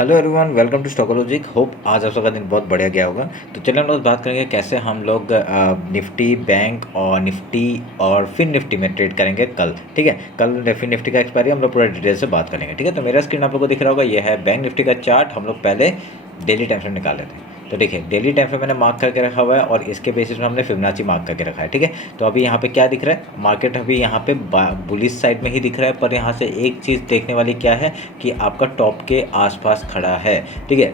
Hello everyone, welcome to Stockologic. Hope आज आप सबका दिन बहुत बढ़िया गया होगा। तो चलिए हम लोग बात करेंगे कैसे हम लोग निफ्टी बैंक और निफ्टी और फिर निफ्टी में ट्रेड करेंगे कल। ठीक है, कल फिर निफ्टी का एक्सपायरी हम लोग पूरा डिटेल से बात करेंगे। ठीक है, तो मेरा स्क्रीन आप लोग को दिख रहा होगा, ये है बैंक निफ्टी का चार्ट। हम लोग पहले डेली टाइम फ्रेम निकाले थे। तो देखिए, डेली टाइम फ्रेम मैंने मार्क करके रखा हुआ है और इसके बेसिस में हमने फिबोनाची मार्क करके रखा है। ठीक है, तो अभी यहाँ पे क्या दिख रहा है, मार्केट अभी यहाँ पे बुलिश साइड में ही दिख रहा है। पर यहाँ से एक चीज़ देखने वाली क्या है कि आपका टॉप के आसपास खड़ा है। ठीक है,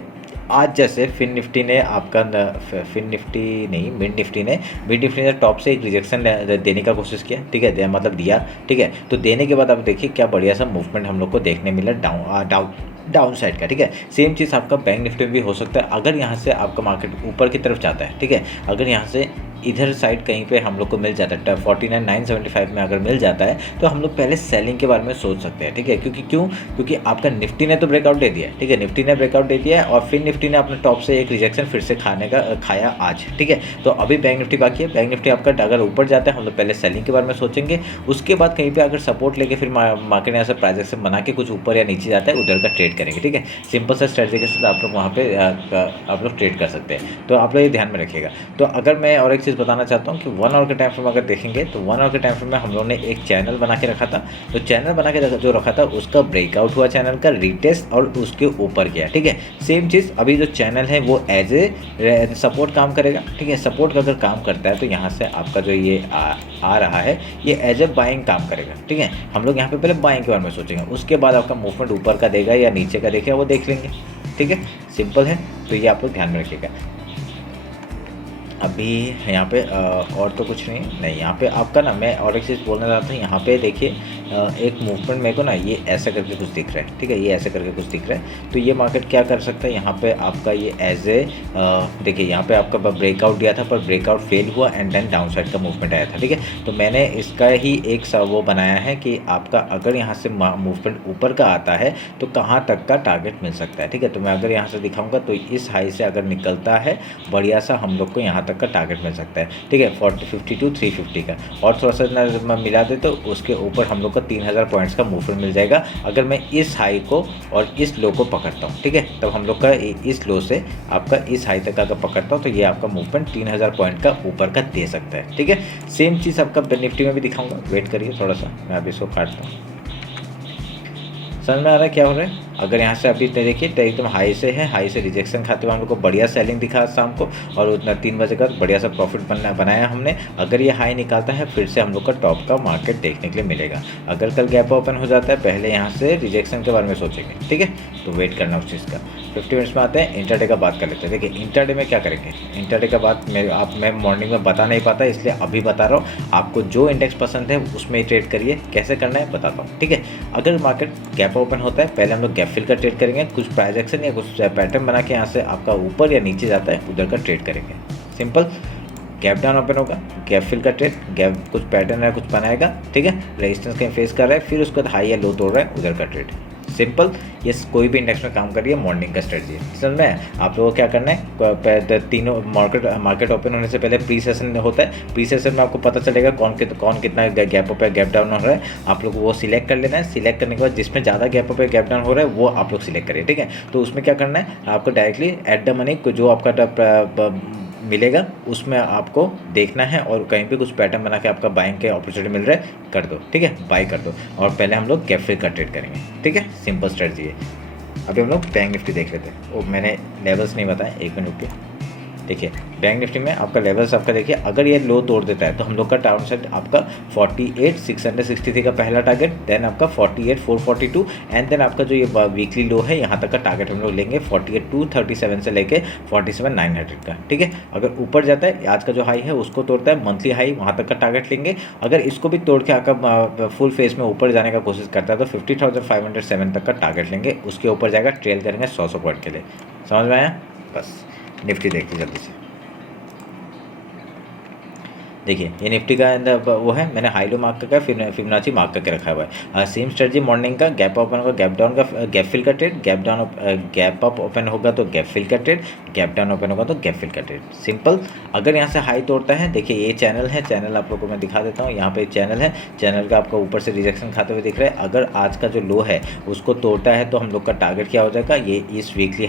आज जैसे फिन निफ्टी ने आपका फिन निफ्टी नहीं मिड निफ्टी ने टॉप से एक रिजेक्शन देने का कोशिश किया। ठीक है, मतलब दिया। ठीक है, तो देने के बाद आप देखिए क्या बढ़िया सा मूवमेंट हम लोग को देखने मिला डाउन साइड का। ठीक है, सेम चीज़ आपका बैंक निफ्टी में भी हो सकता है अगर यहाँ से आपका मार्केट ऊपर की तरफ जाता है। ठीक है, अगर यहाँ से इधर साइड कहीं पे हम लोग को मिल जाता है 49,975 में अगर मिल जाता है तो हम लोग पहले सेलिंग के बारे में सोच सकते हैं। ठीक है, क्योंकि आपका निफ्टी ने तो ब्रेकआउट दे दिया है। ठीक है, निफ्टी ने ब्रेकआउट दे दिया है और फिर निफ्टी ने अपने टॉप से एक रिजेक्शन फिर से खाया आज। ठीक है, तो अभी बैंक निफ्टी बाकी है। बैंक निफ्टी आपका अगर ऊपर जाता है हम लोग पहले सेलिंग के बारे में सोचेंगे। उसके बाद कहीं पर अगर सपोर्ट लेके फिर मार्केट यहाँ से प्राइस एक्शन बना के कुछ ऊपर या नीचे जाता है उधर का ट्रेड करेंगे। ठीक है, सिंपल सा स्ट्रेटजी के साथ आप लोग वहाँ पे आप लोग ट्रेड कर सकते हैं। तो आप लोग ये ध्यान में रखिएगा। तो अगर मैं और एक चीज़ बताना चाहता हूँ कि 1 आवर के टाइम फ्रेम अगर देखेंगे तो 1 आवर के टाइम फ्रेम में हम लोगों ने एक चैनल बना के रखा था। तो चैनल बना के जो रखा था उसका ब्रेकआउट हुआ, चैनल का रीटेस्ट और उसके ऊपर गया। ठीक है, सेम चीज़ अभी जो चैनल है वो एज ए सपोर्ट काम करेगा। ठीक है, सपोर्ट का अगर काम करता है तो यहाँ से आपका जो ये आ रहा है ये एज ए बाइंग काम करेगा। ठीक है, हम लोग यहाँ पे पहले बाइंग के बारे में सोचेंगे, उसके बाद आपका मूवमेंट ऊपर का देगा या नीचे का देखेगा वो देख लेंगे। ठीक है, सिंपल है। तो ये आप लोग ध्यान में रखिएगा। अभी यहाँ पे और तो कुछ नहीं यहाँ पे आपका ना मैं और एक चीज़ बोलना चाहता हूँ। यहाँ पे देखिए एक मूवमेंट मेरे को ना ये ऐसा करके कुछ दिख रहा है। ठीक है, ये ऐसे करके कुछ दिख रहा है। तो ये मार्केट क्या कर सकता है, यहाँ पे आपका ये एज ए देखिए यहाँ पे आपका ब्रेकआउट दिया था पर ब्रेकआउट फेल हुआ एंड देन डाउन साइड का मूवमेंट आया था। ठीक है, तो मैंने इसका ही एक वो बनाया है कि आपका अगर यहाँ से मूवमेंट ऊपर का आता है तो कहाँ तक का टारगेट मिल सकता है। ठीक है, तो मैं अगर यहाँ से दिखाऊंगा तो इस हाई से अगर निकलता है बढ़िया सा हम लोग को यहाँ तक का टारगेट मिल सकता है। ठीक है, 52 350 का और थोड़ा सा मिला दे तो उसके ऊपर हम लोग को 3000 पॉइंट्स का मूवमेंट मिल जाएगा अगर मैं इस हाई को और इस लो को पकड़ता हूँ। ठीक है, तब हम लोग का इस लो से आपका इस हाई तक अगर पकड़ता हूँ तो ये आपका मूवमेंट 3000 पॉइंट का ऊपर का दे सकता है। ठीक है, सेम चीज़ आपका निफ्टी में भी दिखाऊंगा, वेट करिए थोड़ा सा, मैं अभी इसको काटता हूँ। समझ में आ रहा है क्या हो रहा है। अगर यहाँ से अभी देखिए तो एकदम हाई से है, हाई से रिजेक्शन खाते हुए हम लोग को बढ़िया सेलिंग दिखा शाम को और उतना 3 बजे का बढ़िया सा प्रॉफिट बनाया हमने। अगर ये हाई निकालता है फिर से हम लोग का टॉप का मार्केट देखने के लिए मिलेगा। अगर कल गैप ओपन हो जाता है पहले यहाँ से रिजेक्शन के बारे में सोचेंगे। ठीक है, तो वेट करना उस चीज़ का। 50 मिनट्स में आते हैं, इंटरडे का बात कर लेते हैं। देखिए इंटरडे में क्या करेंगे, इंटरडे का बात मैं मॉर्निंग में बता नहीं पाता इसलिए अभी बता रहा हूँ। आपको जो इंडेक्स पसंद है उसमें ट्रेड करिए, कैसे करना है बताता हूँ। ठीक है, अगर मार्केट गैप ओपन होता है पहले हम लोग गैप फिल का ट्रेड करेंगे, कुछ प्राइस एक्शन या कुछ पैटर्न बना के यहाँ से आपका ऊपर या नीचे जाता है उधर का ट्रेड करेंगे। सिंपल, गैप डाउन ओपन होगा, गैप फिल का ट्रेड, गैप कुछ पैटर्न है कुछ बनाएगा। ठीक है, रेजिस्टेंस कहीं फेस कर रहा है फिर उसके बाद हाई या लो तोड़ रहा है उधर का ट्रेड। सिंपल, ये कोई भी इंडेक्स में काम करिए, मॉर्निंग का स्ट्रेटजी है। समझ में आप लोगों को क्या करना है, तीनों मार्केट ओपन होने से पहले प्री सेशन होता है। प्री सेशन में आपको पता चलेगा कौन कितना गैप अप है गैप डाउन हो रहा है, आप लोग वो सिलेक्ट कर लेना है। सिलेक्ट करने के बाद जिसमें ज़्यादा गैप अप है गैप डाउन हो रहा है वो आप लोग सिलेक्ट करिए। ठीक है, तो उसमें क्या करना है, आपको डायरेक्टली एट द मनी जो आपका मिलेगा उसमें आपको देखना है और कहीं पे कुछ पैटर्न बना के आपका बाइंग के अपॉर्चुनिटी मिल रहा है कर दो। ठीक है, बाई कर दो और पहले हम लोग गैप फिल का ट्रेड करेंगे। ठीक है, सिंपल स्ट्रेटजी है। अभी हम लोग बैंक निफ्टी देख लेते हैं। वो मैंने लेवल्स नहीं बताया, 1 मिनट रुकिए। देखिए बैंक निफ्टी में आपका लेवल्स आपका देखिए अगर ये लो तोड़ देता है तो हम लोग का टाउन साइड आपका 48,663 का पहला टारगेट, देन आपका 48,442 एंड देन आपका जो ये वीकली लो है यहाँ तक का टारगेट हम लोग लेंगे 48,237 से लेके 47,900 का। ठीक है, अगर ऊपर जाता है आज का जो हाई है उसको तोड़ता है मंथली हाई वहाँ तक का टारगेट लेंगे। अगर इसको भी तोड़ के आपका फुल फेस में ऊपर जाने का कोशिश करता है तो 50,507 तक का टारगेट लेंगे, उसके ऊपर जाएगा ट्रेल करेंगे 100 पॉइंट के लिए। समझ में आया। बस निफ्टी देखिए जल्दी से। देखिए ये निफ्टी का अंदर वो है, मैंने हाई लो मार्क करके फिबोनाची मार्क करके रखा हुआ है। सेम स्ट्रेटजी मॉर्निंग का गैप ओपन होगा, गैप डाउन का गैप फिल का trade, gap down gap up open होगा तो गैप फिल का ट्रेड, गैप डाउन ओपन होगा तो गैप फिल का ट्रेड, सिंपल। अगर यहाँ से हाई तोड़ता है, देखिए ये चैनल है, चैनल आप लोग को मैं दिखा देता हूँ, यहाँ पे चैनल है, चैनल का आपको ऊपर से रिजेक्शन खाते हुए दिख रहा है। अगर आज का जो लो है उसको तोड़ता है तो हम लोग का टारगेट क्या हो जाएगा, ये इस वीकली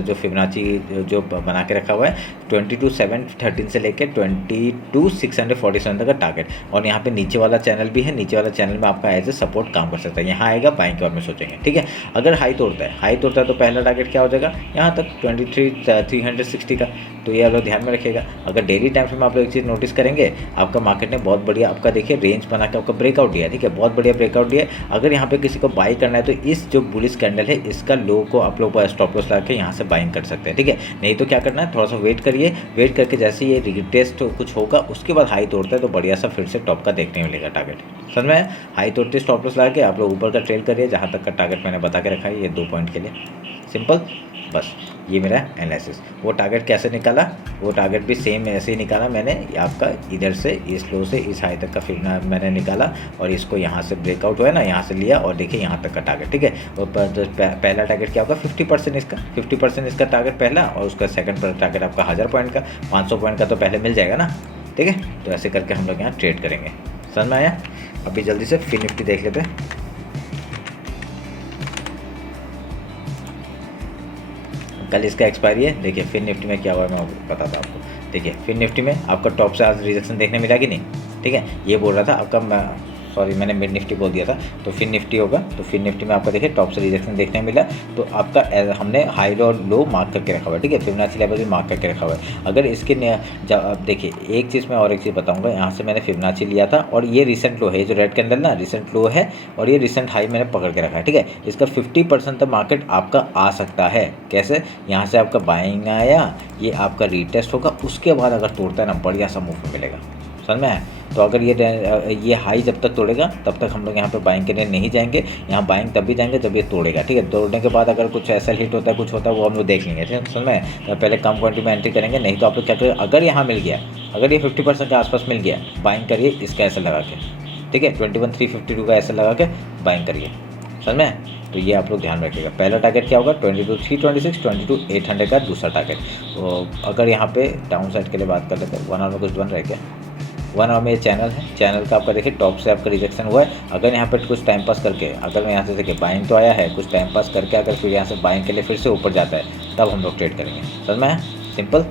जो फिबोनाची जो बना के रखा हुआ है 22,713 से लेकर 22,647 तक का टारगेट। और यहाँ पे नीचे वाला चैनल भी है, नीचे वाला चैनल में आपका एज ए सपोर्ट काम कर सकता है, यहाँ आएगा बाइंग के और में सोचेंगे, ठीक है। अगर हाई तोड़ता है, हाई तोड़ता है तो पहला टारगेट क्या हो जाएगा, यहाँ तक 23,360 का। तो ये आप लोग ध्यान में रखिएगा। अगर डेली टाइम फ्रेम में आप लोग एक चीज़ नोटिस करेंगे, आपका मार्केट ने बहुत बढ़िया आपका देखिए रेंज बना के आपका ब्रेकआउट दिया है, ठीक है, बहुत बढ़िया ब्रेकआउट दिया है। अगर यहाँ पे किसी को बाई करना है तो इस जो बुलिश कैंडल है इसका लो को आप लोग स्टॉप लॉस लगा के यहाँ से बाइंग कर सकते हैं, ठीक है। नहीं तो क्या करना है, थोड़ा सा वेट करिए, वेट करके जैसे ये रिटेस्ट कुछ होगा उसके बाद हाई तोड़ता है तो बढ़िया सा फिर से टॉप का देखने मिलेगा टारगेट, समझ में। हाई तोड़ते स्टॉप लॉस लगा के आप लोग ऊपर का ट्रेड करिए जहाँ तक का टारगेट मैंने बता के रखा है, ये 2 पॉइंट के लिए, सिंपल। बस ये मेरा एनालिसिस। वो टारगेट कैसे निकाला, वो टारगेट भी सेम ऐसे ही निकाला मैंने, आपका इधर से इस लो से इस हाई तक का फिर मैंने निकाला और इसको यहाँ से ब्रेकआउट हुआ है ना, यहाँ से लिया और देखिए यहाँ तक का टारगेट, ठीक है। और पहला टारगेट क्या होगा 50% इसका, 50% इसका टारगेट पहला, और उसका सेकंड टारगेट आपका 1000 पॉइंट का, 500 पॉइंट का तो पहले मिल जाएगा ना, ठीक है। तो ऐसे करके हम लोग यहाँ ट्रेड करेंगे, समझ में आया। अभी जल्दी से फिर निफ्टी देख लेते हैं। कल इसका एक्सपायरी है, देखिए फिर निफ्टी में क्या हुआ है मैं बताता आपको। देखिए फिर निफ्टी में आपका टॉप से आज रिजेक्शन देखने मिला कि नहीं, ठीक है। ये बोल रहा था आपका, सॉरी मैंने मिड निफ्टी बोल दिया था, तो फिर निफ्टी होगा, तो फिर निफ्टी में आपका देखिए टॉप से रिजेक्शन देखने मिला, तो आपका हमने हाई लो और लो मार्क करके रखा हुआ है, ठीक है। फिबोनाची लेवल भी मार्क करके रखा हुआ है। अगर इसके अब देखिए एक चीज़ मैं और एक चीज़ बताऊंगा, यहाँ से मैंने फिबोनाची लिया था और ये रिसेंट लो है, ये जो रेड कैंडल ना रिसेंट लो है और ये रिसेंट हाई मैंने पकड़ के रखा है, ठीक है। इसका 50% तक मार्केट आपका आ सकता है। कैसे, यहाँ से आपका बाइंग आया, ये आपका रीटेस्ट होगा, उसके बाद अगर तोड़ता है ना बढ़िया सा मूव मिलेगा, समझ में आया। तो अगर ये हाई जब तक तोड़ेगा तब तक हम लोग यहाँ पे बाइंग करने नहीं जाएंगे, यहाँ बाइंग तभी जाएंगे जब ये तोड़ेगा, ठीक है। तोड़ने के बाद अगर कुछ ऐसा हिट होता है, कुछ होता है, वो हम लोग देख लेंगे, ठीक है, समझ में। तो पहले कम क्वांटिटी में एंट्री करेंगे, नहीं तो आप लोग क्या करें, अगर यहाँ मिल गया, अगर ये 50% के आसपास मिल गया, बाइंग करिए इसका ऐसा लगा के, ठीक है, 21,352 का ऐसा लगा के बाइंग करिए, समझ में। तो ये आप लोग ध्यान रखिएगा। पहला टारगेट क्या होगा 22,326, 22,800 का दूसरा टारगेट। तो अगर यहाँ पे डाउन साइड के लिए बात कर लेते हैं, 1 आवर में कुछ बन रहा है क्या, 1 आवर में ये चैनल है, चैनल का आपका देखिए टॉप से आपका रिजेक्शन हुआ है। अगर यहाँ पर कुछ टाइम पास करके, अगर मैं यहाँ से देखिए बाइंग तो आया है, कुछ टाइम पास करके अगर फिर यहाँ से बाइंग के लिए फिर से ऊपर जाता है तब हम लोग ट्रेड करेंगे, समझ में है, सिंपल।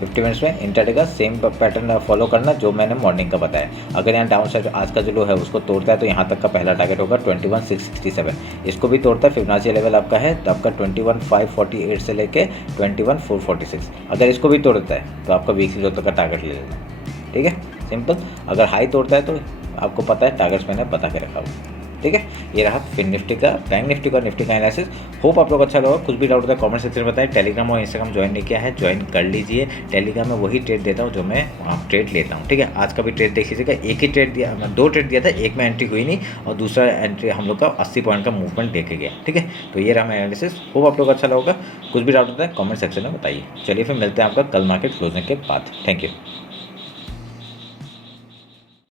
50 मिनट्स में इंट्राडे का सेम पैटर्न फॉलो करना जो मैंने मॉर्निंग का बताया। अगर यहाँ डाउन साइड आज का जो लो है उसको तोड़ता है तो यहाँ तक का पहला टारगेट होगा 21,667, इसको भी तोड़ता है, फिबोनाची लेवल आपका है तो आपका 21,548 से लेके 21,446, अगर इसको भी तोड़ता है तो आपका वीकली लो तक का टारगेट ले लेना, ठीक है, सिंपल। अगर हाई तोड़ता है तो आपको पता है टारगेट्स मैंने बता के रखा हुआ, ठीक है। ये रहा फिर निफ्टी का, बैंक निफ्टी का, निफ्टी का एनालिसिस। होप आप लोग अच्छा लगा। कुछ भी डाउट होता है कमेंट सेक्शन में बताएं। टेलीग्राम और इंस्टाग्राम ज्वाइन नहीं किया है, ज्वाइन कर लीजिए। टेलीग्राम में वही ट्रेड देता हूँ जो मैं वहाँ ट्रेड लेता हूँ, ठीक है। आज का भी ट्रेड देख लीजिएगा, एक ही ट्रेड दिया, 2 ट्रेड दिया था, एक में एंट्री हुई नहीं और दूसरा एंट्री हम लोग का 80 पॉइंट का मूवमेंट देखे गया, ठीक है। तो ये रहा मेरा एनालिसिस। होप आप लोग अच्छा लगा। कुछ भी डाउट होता है कॉमेंट सेक्शन में बताइए। चलिए फिर मिलते हैं आपका कल मार्केट क्लोजिंग के बाद। Thank you.